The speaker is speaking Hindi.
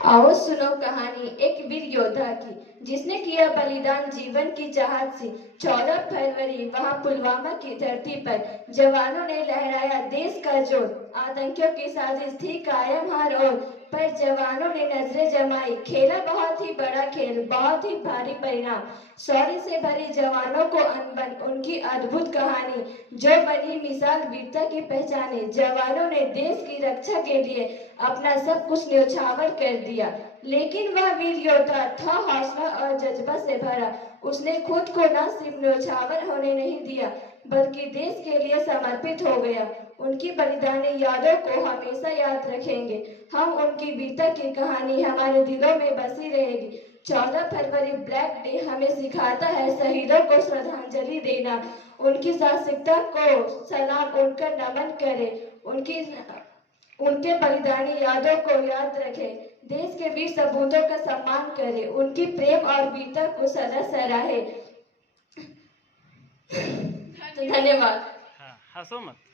आओ सुनो कहानी एक वीर योद्धा की, जिसने किया बलिदान जीवन की चाहत से। 14 फरवरी वहां पुलवामा की धरती पर जवानों ने लहराया देश का जोर। आतंकियों की साजिश थी कायम हर ओर, पर जवानों ने नजरें जमाई। खेला बहुत ही बड़ा खेल, बहुत ही भारी परिणाम। शौर्य से भरी जवानों को अनबन उनकी अद्भुत कहानी, जो बनी मिसाल वीरता की पहचाने। जवानों ने देश की रक्षा के लिए अपना सब कुछ न्यौछावर कर दिया, लेकिन वह वीर योद्धा था हौसला और जज्बा से भरा। उसने खुद को न सिर्फ न्यौछावर होने नहीं दिया, बल्कि देश के लिए समर्पित हो गया। उनकी बलिदानी यादों को हमेशा याद रखेंगे हम। उनकी वीरता की कहानी हमारे दिलों में बसी रहेगी। 14 फरवरी ब्लैक डे हमें सिखाता है शहीदों को श्रद्धांजलि देना, उनकी साहसिकता को सलाम, उनका नमन करें, उनके बलिदानी यादों को याद रखें, देश के वीर सपूतों का सम्मान करें, उनकी प्रेम और वीरता को सदा सराहे। तो धन्यवाद। हाँ, हंसो मत।